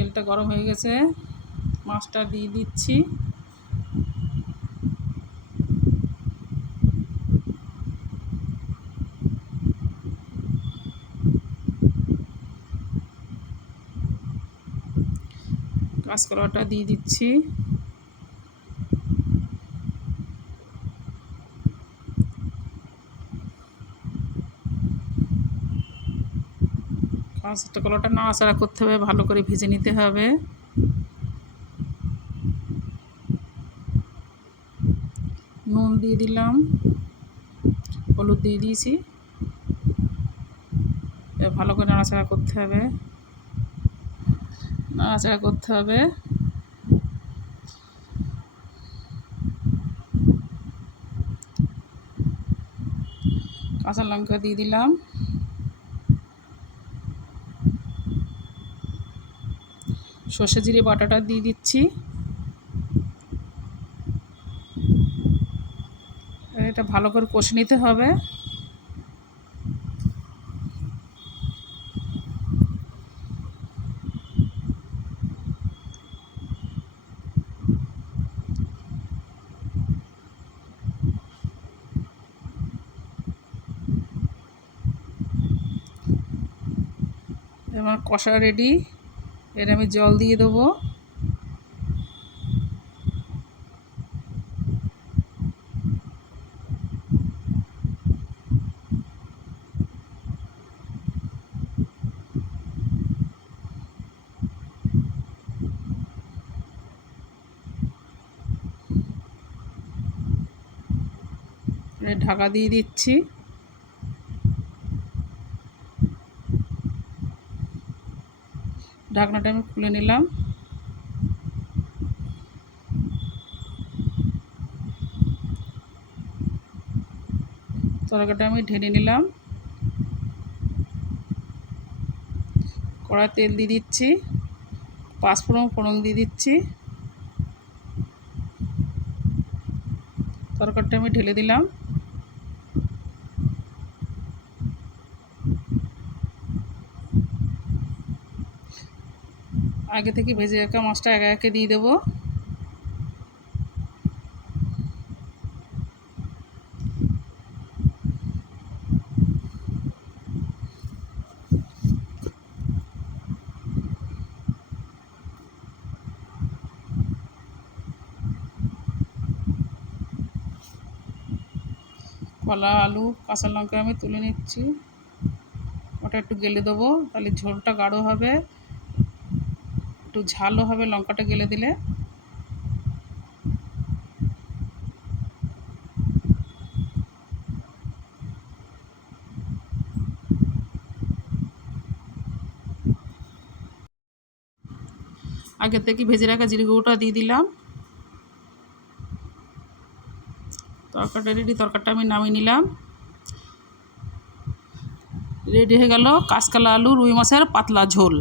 তেলটা গরম হয়ে গেছে, মাছটা দিয়ে দিচ্ছি। কাঁচকলাটা দিয়ে দিচ্ছি। কাঁচকলাটা নাড়াচাড়া করতে হবে, ভালো করে ভেজে নিতে হবে। নুন দিয়ে দিলাম, হলুদ দিয়ে দিয়েছি। ভালো করে নাড়াচাড়া করতে হবে, নাড়াচাড়া করতে হবে। কাঁচা লঙ্কা দিয়ে দিলাম, সর্ষে জিরে বাটাটা দিয়ে দিচ্ছি। এটা ভালো করে কষে নিতে হবে। এবার কষা রেডি, এর আমি জল দিয়ে দেবো। ঢাকা দিয়ে দিচ্ছি। ঢাকনাটা আমি খুলে নিলাম। তরকারিটা আমি ঢেলে নিলাম। কড়াই তেল দিয়ে দিচ্ছি, পাঁচফোড়ন ফোড়ন দিয়ে দিচ্ছি। তরকারিটা আমি ঢেলে দিলাম। আগে থেকে ভেজে রাখা মাছটা একে একে দিয়ে দেবো। কলা, আলু, কাঁচা লঙ্কা আমি তুলে নিচ্ছি। ওটা একটু গেলে দেবো, তাহলে ঝোলটা গাঢ় হবে, একটু ঝালও হবে লঙ্কাটা গেলে দিলে। আগে থেকে ভেজে রাখা জিরে গুঁড়োটা দিয়ে দিলাম। তরকারিটা রেডি, তরকারিটা আমি নামিয়ে নিলাম। রেডি হয়ে গেল কাঁচকলা আলু রুই মাছের পাতলা ঝোল।